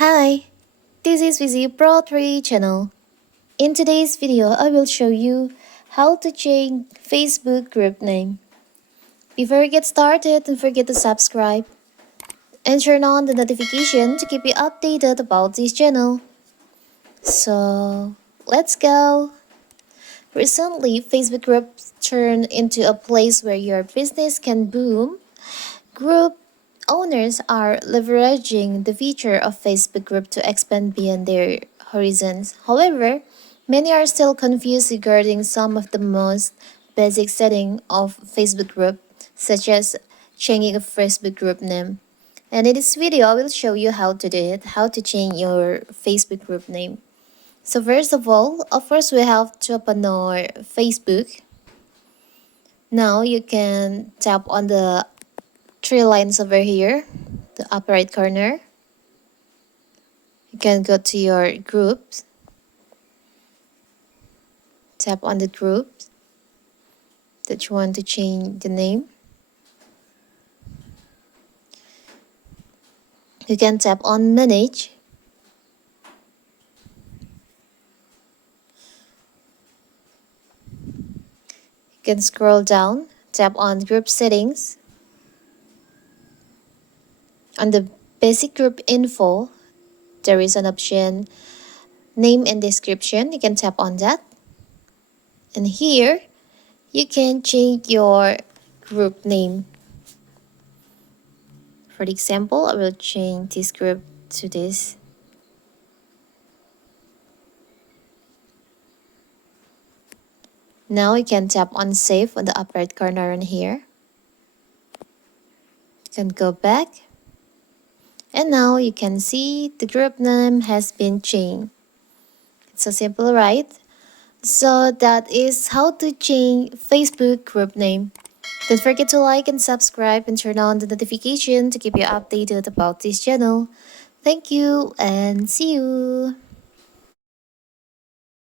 Hi, this is Vizi Pro 3 channel. In today's video, I will show you how to change Facebook group name. Before we get started, don't forget to subscribe and turn on the notification to keep you updated about this channel. So, let's go! Recently, Facebook groups turned into a place where your business can boom. Group owners are leveraging the feature of Facebook group to expand beyond their horizons. However, many are still confused regarding some of the most basic settings of Facebook group, such as changing a Facebook group name. And in this video, I will show you how to do it, how to change your Facebook group name. So first of all, of course, we have to open our Facebook. Now you can tap on the three lines over here, the upper right corner. You can go to your groups, tap on the groups that you want to change the name. You can tap on manage. You can scroll down, tap on group settings. On the basic group info, there is an option name and description. You can tap on that. And here, you can change your group name. For example, I will change this group to this. Now you can tap on save on the upper right corner on here. You can go back. And now you can see the group name has been changed. It's so simple, right? So that is how to change Facebook group name. Don't forget to like and subscribe and turn on the notification to keep you updated about this channel. Thank you and see you.